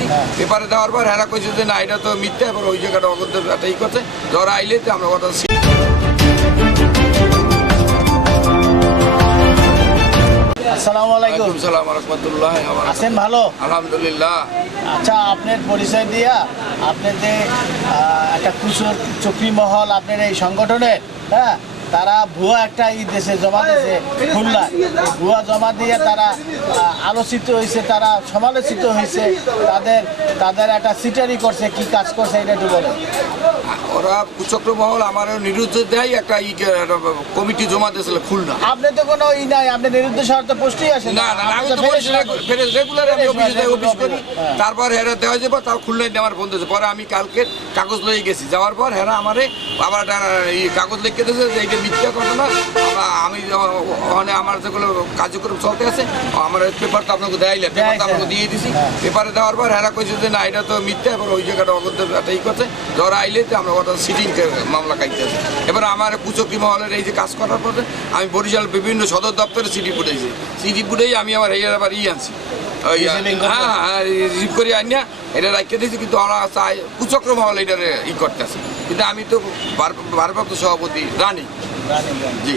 দিছি। পেপারে দেওয়ার পর হেরা কইছে যে না এটা তো মিথ্যা এবার ওই জায়গাটা অগদ্য একটা ই করছে। জ্বর আইলে তো আমরা কথা আসসালামু আলাইকুম। সালাম রহমতুল্লাহ আছেন ভালো? আলহামদুলিল্লাহ। আচ্ছা আপনার পরিচয় দিয়া আপনি যে একটা কুচর চক্রী মহল আপনার এই সংগঠনের হ্যাঁ? তারা ভুয়া একটা ই দেশে জমা দিয়েছে খুলনা। ভুয়া জমা দিয়ে তারা আলোচিত হয়েছে তারা সমালোচিত হয়েছে তাদের তাদের একটা সিটারি করছে কি কাজ করছে এটা একটু বলেন। ওরা কুচক্র মহল আমার নিরুদ্ধ দেয় একটা ই কমিটি জমা দিয়েছিল খুলনা। আপনি তো কোনো ই নাই আপনি নিরুদ্দেশ নিরুদ্ধ শহর পোস্টই আছেন না না আমি তো তো রেগুলার আমি অফিসে যাই অফিস করি। হ্যাঁ। তারপর হেরা দেওয়া যাব তার খুলনায় আমার বন্ধ হয়েছে। পরে আমি কালকে কাগজ লয়ে গেছি। যাওয়ার পর হেরা আমারে আবার কাগজ লিখে দিয়েছে মিথ্যা ঘটনা আমি ওখানে আমার যেগুলো কার্যক্রম চলতে আছে আমার পেপার তো আপনাকে দেয়াইলে পেপার তো আপনাকে দিয়ে দিছি। হ্যাঁ। পেপারে দেওয়ার পর হেরা কইছে যে না এটা তো মিথ্যা এবার ওই জায়গাটা অগদ্য একটা ই করছে। জ্বর আইলে তো আমরা কথা সিটিং মামলা খাইতে আছে এবার আমার কুচকি মহলের এই যে কাজ করার পরে আমি বরিশাল বিভিন্ন সদর দপ্তরে সিটি ফুটেছি সিটি ফুটেই আমি আমার এই আবার ই আনছি। করতে হ্যাঁ হ্যাঁ রিসিভ করে আনিয়া এটা রাখিয়ে দিয়েছি কিন্তু ওরা চাই কুচক্র মহল এটারে ই করতেছে। কিন্তু আমি তো ভারপ্রাপ্ত সভাপতি রানি। জি।